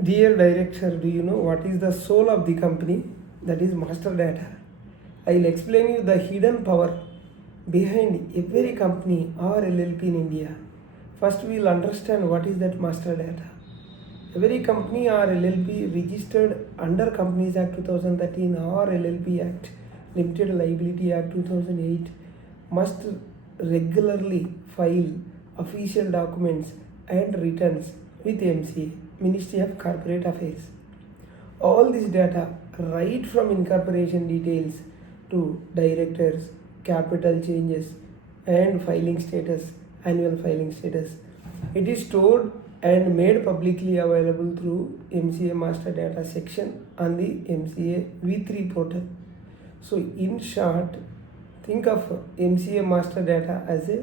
Dear director, do you know what is the soul of the company? That is master data. I'll explain you the hidden power behind every company or LLP in India. First, we'll understand what is that master data. Every company or LLP registered under Companies Act 2013 or LLP Act, Limited Liability Act 2008 must regularly file official documents and returns with MCA, Ministry of Corporate Affairs. All this data, right from incorporation details to directors, capital changes, and filing status, annual filing status, it is stored and made publicly available through MCA Master Data section on the MCA V3 portal. So in short, think of MCA Master Data as a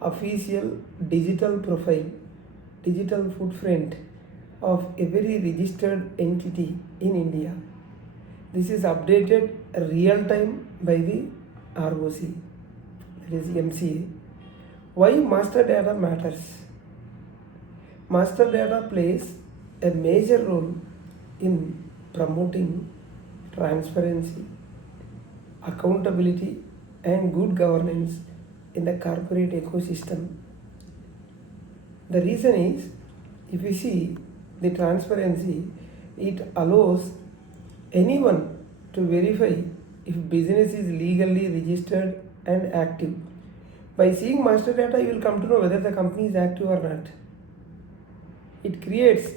official digital profile, digital footprint of every registered entity in India. This is updated real time by the ROC, that is MCA. Why master data matters? Master data plays a major role in promoting transparency, accountability, and good governance in the corporate ecosystem. The reason is, if we see the transparency, it allows anyone to verify if business is legally registered and active. By seeing master data, you will come to know whether the company is active or not. It creates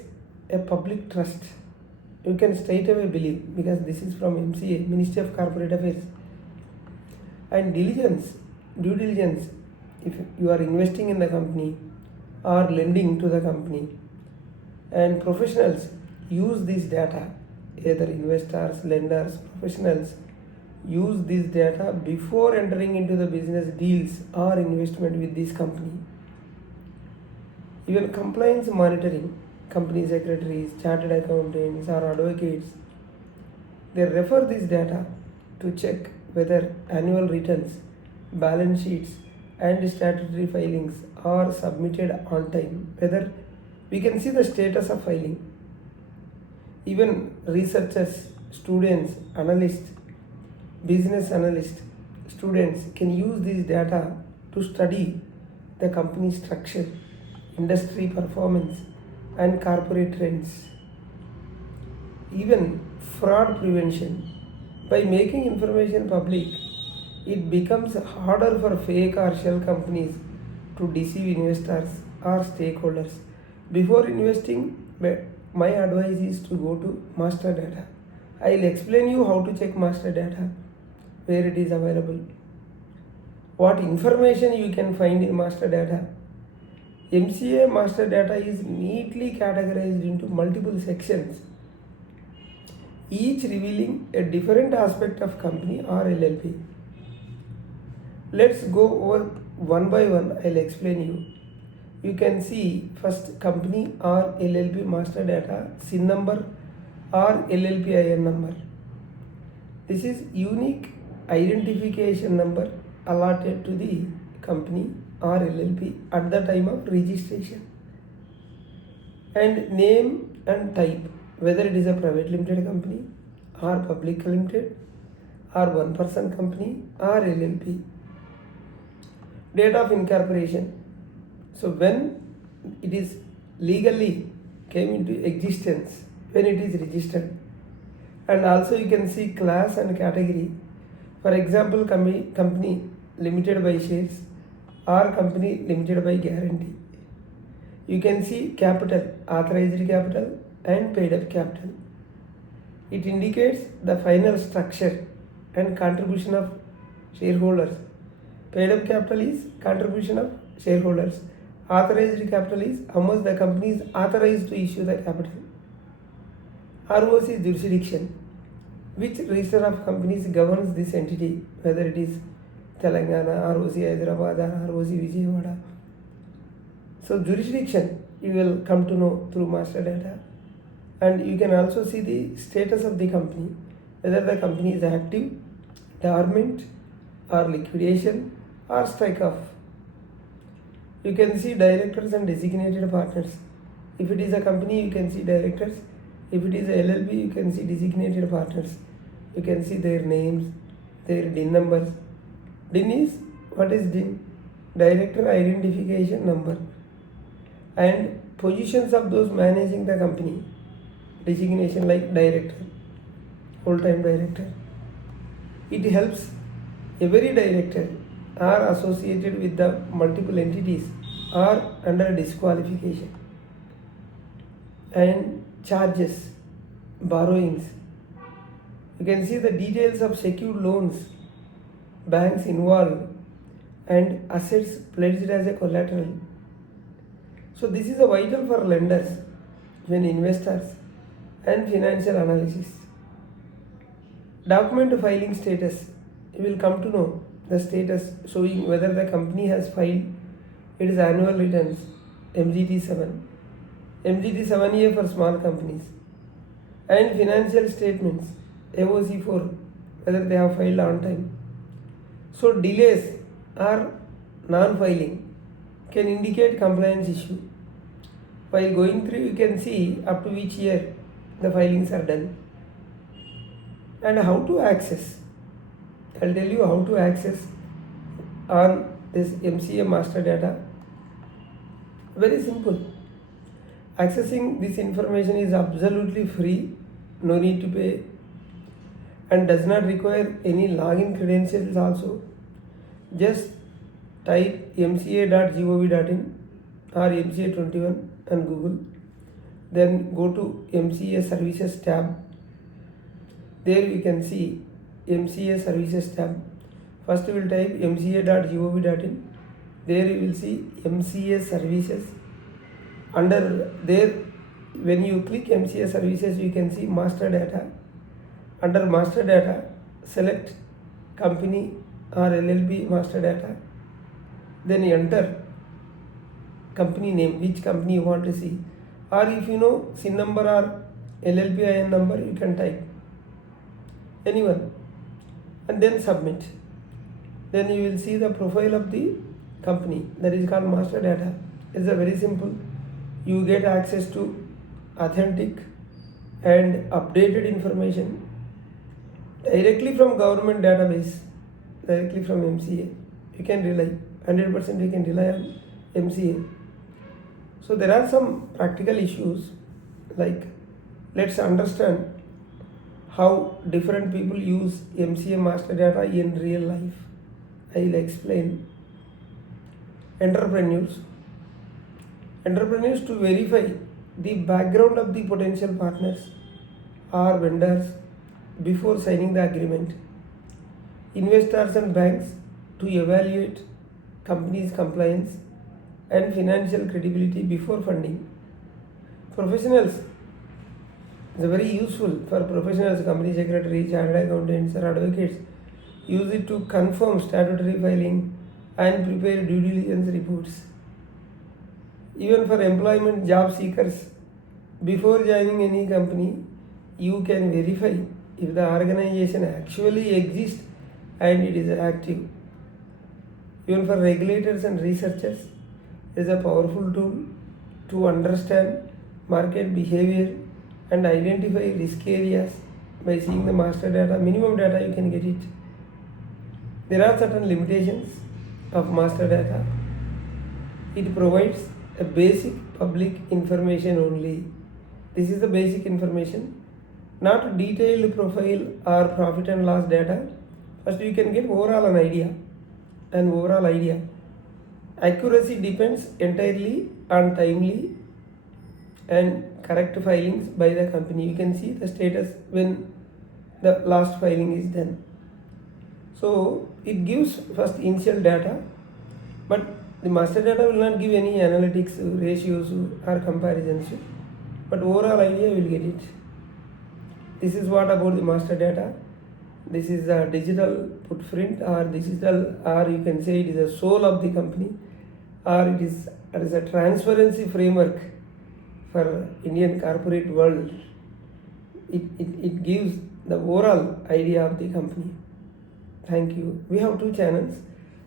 a public trust. You can straight away believe, because this is from MCA, Ministry of Corporate Affairs. And diligence, due diligence, if you are investing in the company or lending to the company, and professionals use this data, either investors, lenders, professionals use this data before entering into the business deals or investment with this company. Even compliance monitoring, company secretaries, chartered accountants, or advocates, they refer this data to check whether annual returns, balance sheets, and statutory filings are submitted on time, whether we can see the status of filing. Even researchers, students, analysts, business analysts, students can use this data to study the company structure, industry performance, and corporate trends. Even fraud prevention. By making information public, it becomes harder for fake or shell companies to deceive investors or stakeholders. Before investing, my advice is to go to master data. I'll explain you how to check master data, where it is available, what information you can find in master data. MCA master data is neatly categorized into multiple sections, each revealing a different aspect of company or LLP. Let's go over one by one. I'll explain you. You can see first company or LLP master data, SIN number or LLPIN number. This is unique identification number allotted to the company or LLP at the time of registration. And name and type, whether it is a private limited company or public limited or one person company or LLP. Date of incorporation. So when it is legally came into existence, when it is registered. And also you can see class and category. For example, company limited by shares or company limited by guarantee. You can see capital, authorized capital and paid up capital. It indicates the final structure and contribution of shareholders. Paid up capital is contribution of shareholders. Authorized capital is how much the company is authorized to issue the capital. ROC jurisdiction. Which register of companies governs this entity, whether it is Telangana, ROC Hyderabad, ROC Vijayawada. So jurisdiction you will come to know through master data. And you can also see the status of the company, whether the company is active, dormant, or liquidation, or strike off. You can see directors and designated partners. If it is a company, you can see directors If it is a LLP, you can see designated partners. You can see their names, their DIN numbers. DIN is, what is DIN? Director Identification Number. And positions of those managing the company. Designation like director, full-time director. It helps every director are associated with the multiple entities are under disqualification. And charges, borrowings. You can see the details of secured loans, banks involved, and assets pledged as a collateral. So this is a vital for lenders, when investors, and financial analysis. Document filing status. You will come to know the status showing whether the company has filed its annual returns, MGT7, MGT7A for small companies, and financial statements, AOC4, whether they have filed on time. So delays or non-filing can indicate compliance issue. While going through, you can see up to which year the filings are done. And how to access. I'll tell you how to access on this MCA Master Data. Very simple. Accessing this information is absolutely free, no need to pay, and does not require any login credentials also. Just type mca.gov.in or MCA21 and Google. Then go to MCA Services tab. There you can see MCA Services tab. First you will type mca.gov.in. There you will see MCA Services. Under there, when you click MCA Services, you can see Master Data. Under Master Data, select Company or LLP Master Data. Then enter company name, which company you want to see. Or if you know SIN number or LLPIN number, you can type anyone and then submit. Then you will see the profile of the company, that is called Master Data. It's a very simple. You get access to authentic and updated information directly from government database, directly from MCA. You can rely, 100% you can rely on MCA. So there are some practical issues, like let's understand how different people use MCA Master Data in real life. I will explain. Entrepreneurs to verify the background of the potential partners or vendors before signing the agreement. Investors and banks to evaluate company's compliance and financial credibility before funding. Professionals, it's very useful for professionals, company secretaries, chartered accountants or advocates. Use it to confirm statutory filing and prepare due diligence reports. Even for employment job seekers, before joining any company, you can verify if the organization actually exists and it is active. Even for regulators and researchers, it is a powerful tool to understand market behavior and identify risk areas by seeing the master data. Minimum data you can get it. There are certain limitations of master data. It provides a basic public information only. This is the basic information, not detailed profile or profit and loss data. First you can get overall an idea. Accuracy depends entirely on timely and correct filings by the company. You can see the status when the last filing is done. So it gives first initial data, but the master data will not give any analytics, ratios or comparisons, but overall idea will get it. This is what about the master data. This is a digital footprint, or digital, or you can say it is a soul of the company, or it is a transparency framework for Indian corporate world. It gives the overall idea of the company. Thank you. We have two channels,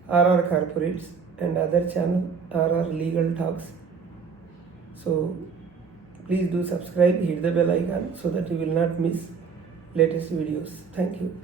RR Corporates, and other channel RR Legal Talks. So Please do subscribe, hit the bell icon so that you will not miss latest videos. Thank you.